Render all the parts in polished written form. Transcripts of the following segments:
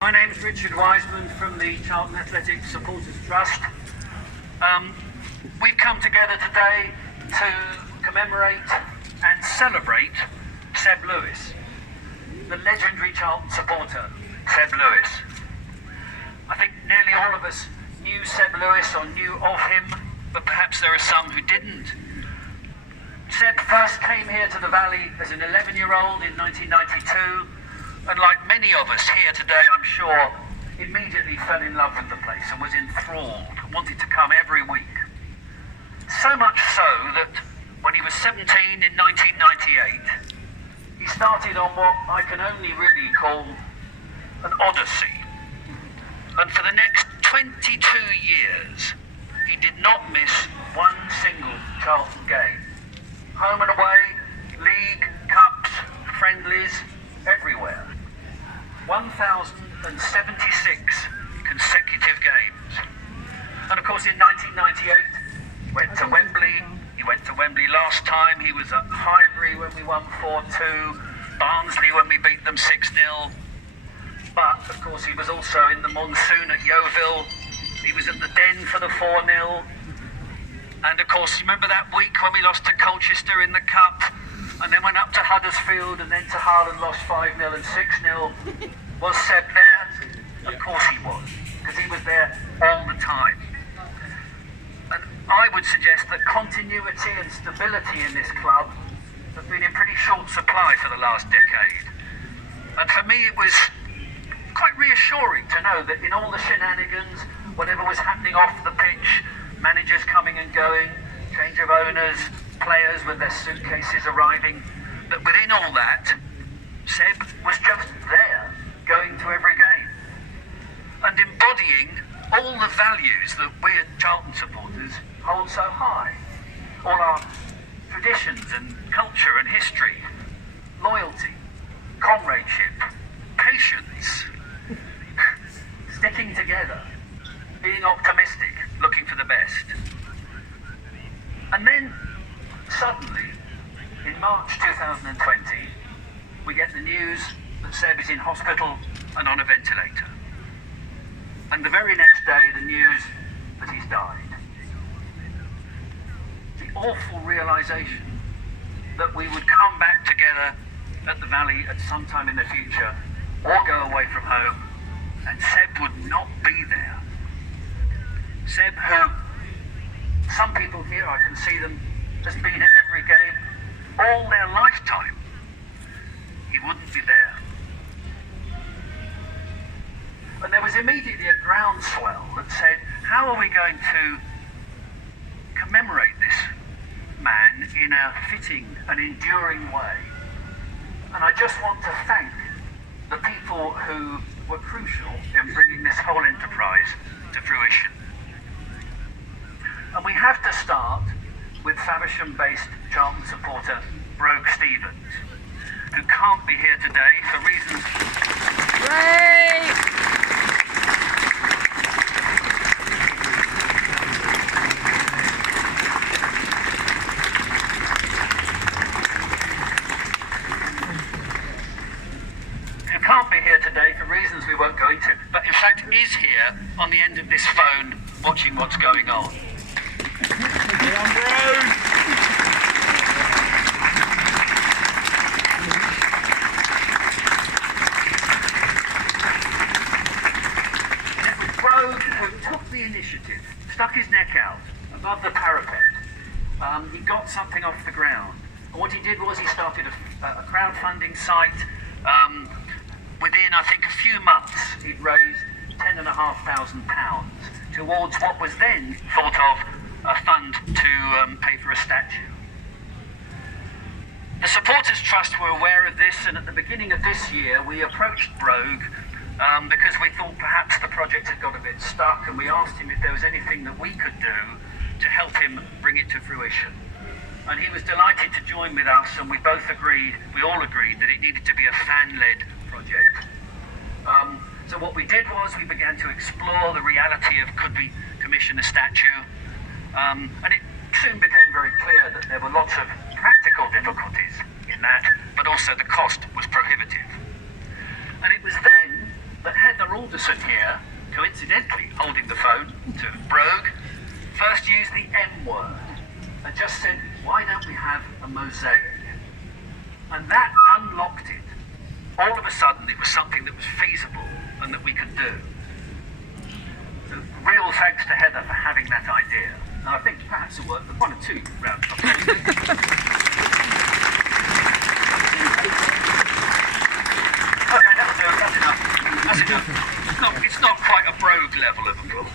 My name's Richard Wiseman from the Charlton Athletic Supporters Trust. We've come together today to commemorate and celebrate Seb Lewis, the legendary Charlton supporter, Seb Lewis. I think nearly all of us knew Seb Lewis or knew of him, but perhaps there are some who didn't. Seb first came here to the Valley as an 11-year-old in 1992, and like many of us here today, I'm sure, immediately fell in love with the place and was enthralled, wanted to come every week. So much so that when he was 17 in 1998, he started on what I can only really call an odyssey. And for the next 22 years, he did not miss one single Charlton game. Home and away, league, cups, friendlies, everywhere. 1,076 consecutive games. And of course in 1998, went to Wembley. He went to Wembley last time. He was at Highbury when we won 4-2, Barnsley when we beat them 6-0. But of course he was also in the monsoon at Yeovil. He was at the Den for the 4-0. And of course, remember that week when we lost to Colchester in the Cup, and then went up to Huddersfield, and then to Hull and lost 5-0 and 6-0. Was Seb there? Of course he was, because he was there all the time. And I would suggest that continuity and stability in this club have been in pretty short supply for the last decade. And for me, it was quite reassuring to know that in all the shenanigans, whatever was happening off the pitch, managers coming and going, change of owners, players with their suitcases arriving, that within all that, Seb was just there, going to every game, and embodying all the values that we as Charlton supporters hold so high. All our traditions and culture and history, loyalty, comradeship, patience, sticking together, being optimistic, looking for the best. And then, suddenly, in March 2020, we get the news that Seb is in hospital and on a ventilator. And the very next day, the news that he's died. The awful realisation that we would come back together at the Valley at some time in the future, or go away from home, and Seb would not be there. Seb, who some people here, I can see them, has been at every game all their lifetime. He wouldn't be there. And there was immediately a groundswell that said, how are we going to commemorate this man in a fitting and enduring way? And I just want to thank the people who were crucial in bringing this whole enterprise to fruition. And we have to start with Faversham-based Charlton supporter Brogue Stevens, who can't be here today for reasons... Who can't be here today for reasons we won't go into, but in fact is here on the end of this phone watching what's going on. Brogue, who took the initiative, stuck his neck out above the parapet. He got something off the ground. And what he did was he started a crowdfunding site. Within, I think, a few months, he'd raised £10,500 towards what was then thought of a fund to pay for a statue. The Supporters Trust were aware of this, and at the beginning of this year we approached Brogue because we thought perhaps the project had got a bit stuck, and we asked him if there was anything that we could do to help him bring it to fruition. And he was delighted to join with us, and we all agreed that it needed to be a fan-led project. So what we did was we began to explore the reality of could we commission a statue. And it soon became very clear that there were lots of practical difficulties in that, but also the cost was prohibitive. And it was then that Heather Alderson here, coincidentally holding the phone to Brogue, first used the M word and just said, why don't we have a mosaic? And that unlocked it. All of a sudden it was something that was feasible and that we could do. So real thanks to Heather for having that idea. And I think perhaps it worked with 1 or 2 rounds of Okay, that'll do. That's enough. That's enough. It's not quite a Brogue level of applause.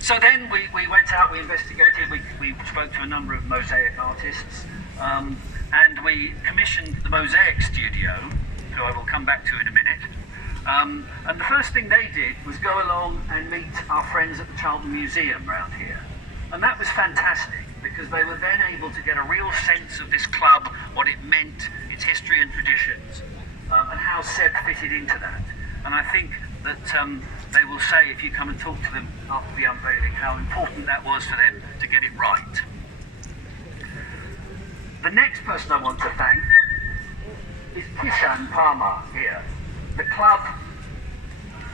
So then we went out, we investigated, we spoke to a number of mosaic artists, and we commissioned the Mosaic Studio, who I will come back to in a minute. And the first thing they did was go along and meet our friends at the Charlton Museum round here. And that was fantastic, because they were then able to get a real sense of this club, what it meant, its history and traditions, and how Seb fitted into that. And I think that they will say, if you come and talk to them after the unveiling, how important that was for them to get it right. The next person I want to thank is Kishan Parmar here, the club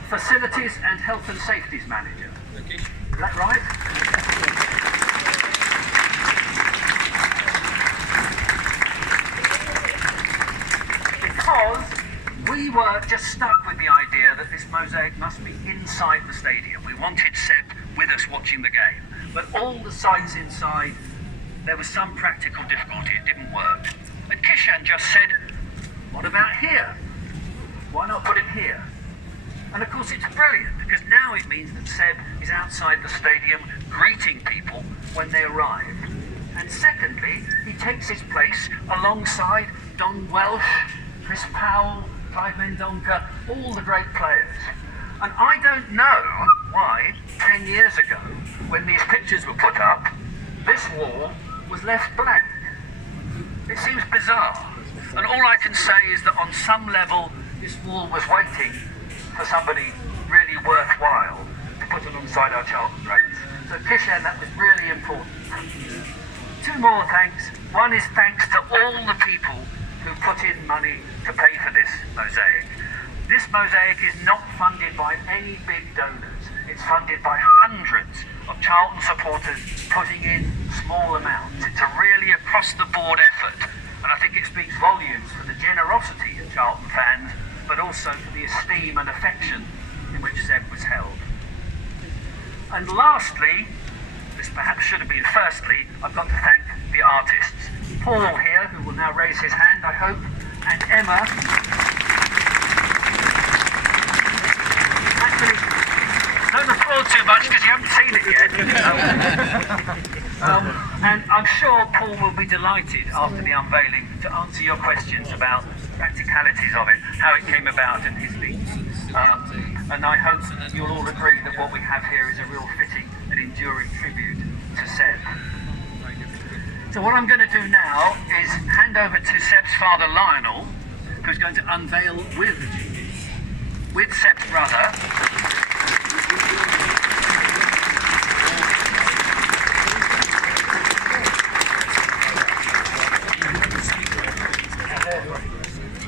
facilities and health and safety manager. Okay. Is that right? Because we were just stuck with the idea that this mosaic must be inside the stadium. We wanted Seb with us watching the game, but all the sites inside, there was some practical difficulty, it didn't work. And Kishan just said, what about here? Why not put it here? And of course it's brilliant, because now it means that Seb is outside the stadium greeting people when they arrive. And secondly, he takes his place alongside Don Welsh, Chris Powell, Clive Mendonca, all the great players. And I don't know why 10 years ago, when these pictures were put up, this wall was left blank. It seems bizarre. And all I can say is that on some level, this wall was waiting for somebody really worthwhile to put alongside our Charlton greats. So Kishan, that was really important. 2 more thanks. One is thanks to all the people who put in money to pay for this mosaic. This mosaic is not funded by any big donors. It's funded by hundreds of Charlton supporters putting in small amounts. It's a really across-the-board effort, and I think it speaks volumes for the generosity of Charlton fans, but also for the esteem and affection in which Seb was held. And lastly, this perhaps should have been firstly, I've got to thank the artists. Paul here, who will now raise his hand, I hope, and Emma. Actually, don't applaud too much because you haven't seen it yet. And I'm sure Paul will be delighted after the unveiling to answer your questions about practicalities of it, how it came about and his links. And I hope you'll all agree that what we have here is a real fitting and enduring tribute to Seb. So what I'm going to do now is hand over to Seb's father Lionel, who's going to unveil with Seb's brother.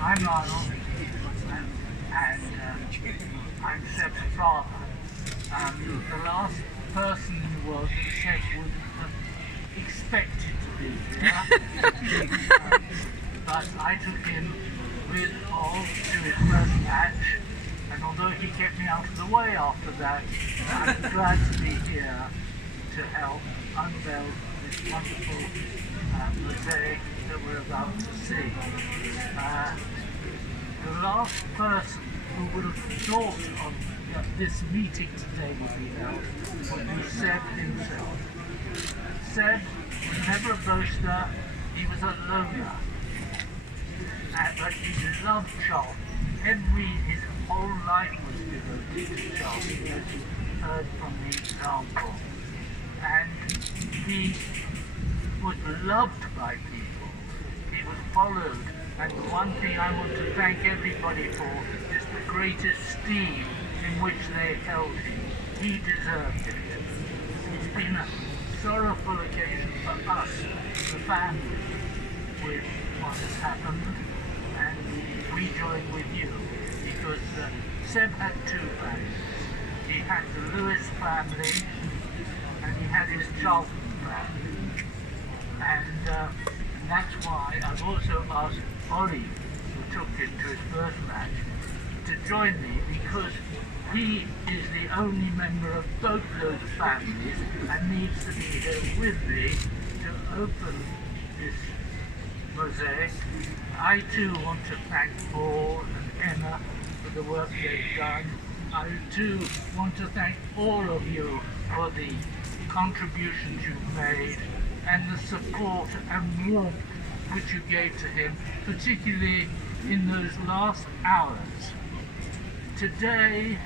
I'm Lionel, and I'm Seb's father. The last person in the world who Seb would have expected to be here. But I took him with Paul to his first match, and although he kept me out of the way after that, I'm glad to be here to help unveil this wonderful mosaic that we're about to see. The last person who would have thought of this meeting today would be held would be Seb himself. Seb was never a boaster, he was a loner. But he loved Charlton. His whole life was devoted to Charlton, as you heard from the example. And he was loved by people. He was followed. And the one thing I want to thank everybody for is the great esteem in which they held him. He deserved it. It's been a sorrowful occasion for us, the family, with what has happened, and we join with you, because Seb had two families. He had the Lewis family and he had his Charlton family. And that's why I've also asked Ollie, who took him to his first match, to join me, because he is the only member of both those families and needs to be here with me to open this mosaic. I too want to thank Paul and Emma for the work they've done. I too want to thank all of you for the contributions you've made and the support and warmth which you gave to him, particularly in those last hours. Today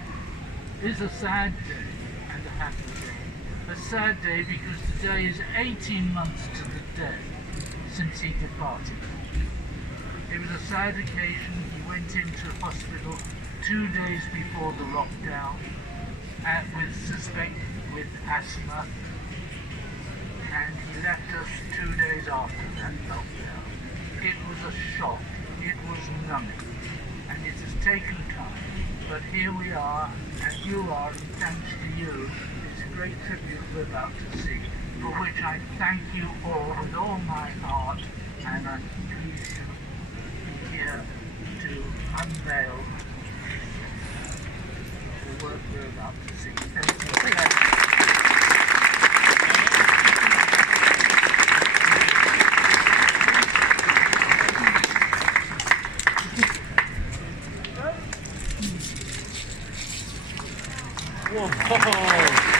is a sad day and a happy day. A sad day because today is 18 months to the day since he departed. It was a sad occasion. He went into hospital 2 days before the lockdown with asthma, and he left us 2 days after that lockdown. It was a shock, it was numbing, and it has taken time, but here we are, and you are, and thanks to you, this great tribute we're about to see, for which I thank you all with all my heart, and I'm pleased to be here to unveil the work we're about to see. Thank you. Whoa.